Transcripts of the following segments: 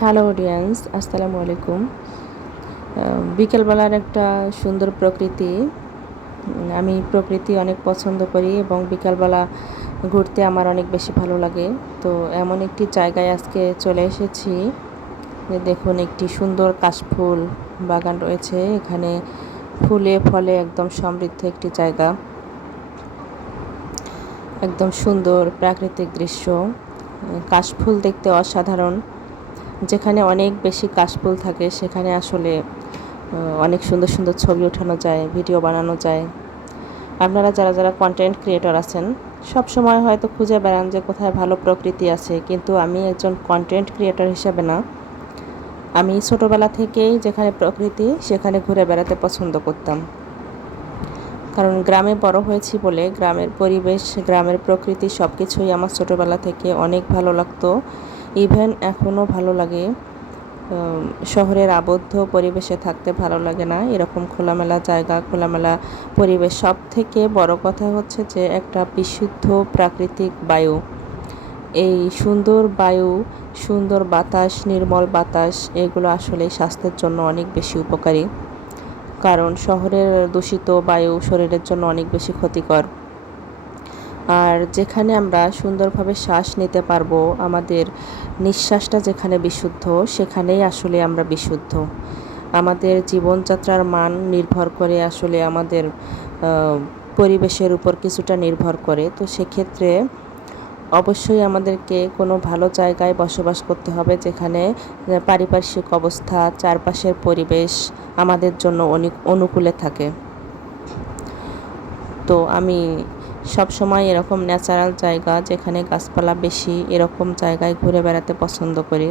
Hello audience আসসালামু আলাইকুম বিকেলবেলার একটা সুন্দর প্রকৃতি। আমি প্রকৃতি অনেক পছন্দ করি এবং বিকালবেলা ঘুরতে আমার অনেক বেশি ভালো লাগে। তো এমন একটি জায়গায় আজকে চলে এসেছি। যে দেখুন, একটি সুন্দর কাশফুল বাগান রয়েছে। এখানে ফুলে ফলে একদম সমৃদ্ধ একটি জায়গা। একদম সুন্দর প্রাকৃতিক দৃশ্য। কাশফুল দেখতে অসাধারণ। যেখানে অনেক বেশি কাশফুল থাকে, সেখানে আসলে অনেক সুন্দর সুন্দর ছবি ওঠানো যায়, ভিডিও বানানো যায়। আপনারা যারা যারা কন্টেন্ট ক্রিয়েটর আছেন সব সময় হয়তো খুঁজে বেড়ান যে কোথায় ভালো প্রকৃতি আছে, কিন্তু আমি একজন কন্টেন্ট ক্রিয়েটর হিসেবে না। আমি ছোটোবেলা থেকেই যেখানে প্রকৃতি, সেখানে ঘুরে বেড়াতে পছন্দ করতাম। কারণ গ্রামে বড় হয়েছি বলে গ্রামের পরিবেশ, গ্রামের প্রকৃতি সব কিছুই আমার ছোটোবেলা থেকে অনেক ভালো লাগতো। ইভেন এখনও ভালো লাগে। শহরের আবদ্ধ পরিবেশে থাকতে ভালো লাগে না। এরকম খোলামেলা জায়গা, খোলামেলা পরিবেশ। সব থেকে বড় কথা হচ্ছে যে, একটা বিশুদ্ধ প্রাকৃতিক বায়ু। এই সুন্দর বায়ু, সুন্দর বাতাস, নির্মল বাতাস, এগুলো আসলে স্বাস্থ্যের জন্য অনেক বেশি উপকারী। কারণ শহরের দূষিত বায়ু শরীরের জন্য অনেক বেশি ক্ষতিকর। আর যেখানে আমরা সুন্দরভাবে শ্বাস নিতে পারব, আমাদের নিঃশ্বাসটা যেখানে বিশুদ্ধ, সেখানেই আসলে আমরা বিশুদ্ধ। আমাদের জীবনযাত্রার মান নির্ভর করে আসলে আমাদের পরিবেশের উপর কিছুটা নির্ভর করে। তো সেক্ষেত্রে অবশ্যই আমাদেরকে কোনো ভালো জায়গায় বসবাস করতে হবে যেখানে পারিপার্শ্বিক অবস্থা, চারপাশের পরিবেশ আমাদের জন্য অনেক অনুকূলে থাকে। তো আমি সব সময় এরকম ন্যাচারাল জায়গা যেখানে গাছপালা বেশি এরকম জায়গায় ঘুরে বেড়াতে পছন্দ করি।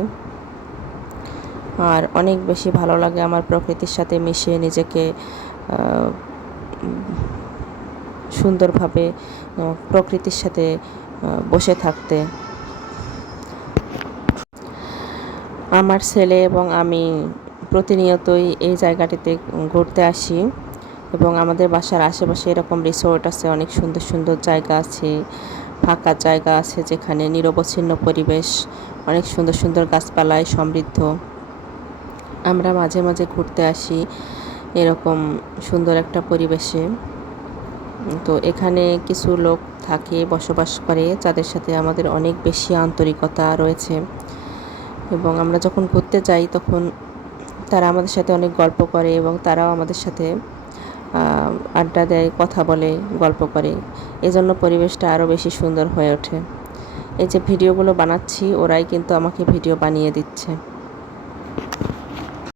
আর অনেক বেশি ভালো লাগে আমার প্রকৃতির সাথে মিশিয়ে নিজেকে সুন্দরভাবে প্রকৃতির সাথে বসে থাকতে। আমার ছেলে এবং আমি প্রতিনিয়তই এই জায়গাটিতে ঘুরতে আসি। এবং আমাদের বাসার আশেপাশে এরকম রিসোর্ট আছে, অনেক সুন্দর সুন্দর জায়গা আছে, ফাঁকা জায়গা আছে যেখানে নিরবচ্ছিন্ন পরিবেশ, অনেক সুন্দর সুন্দর গাছপালায় সমৃদ্ধ। আমরা মাঝে মাঝে ঘুরতে আসি এরকম সুন্দর একটা পরিবেশে। তো এখানে কিছু লোক থাকে, বসবাস করে, যাদের সাথে আমাদের অনেক বেশি আন্তরিকতা রয়েছে। এবং আমরা যখন ঘুরতে যাই তখন তারা আমাদের সাথে অনেক গল্প করে এবং তারাও আমাদের সাথে আড্ডা দেয়, কথা বলে, গল্প করে। এজন্য পরিবেশটা আরও বেশি সুন্দর হয়ে ওঠে। এই যে ভিডিওগুলো বানাচ্ছি, ওরাই কিন্তু আমাকে ভিডিও বানিয়ে দিচ্ছে।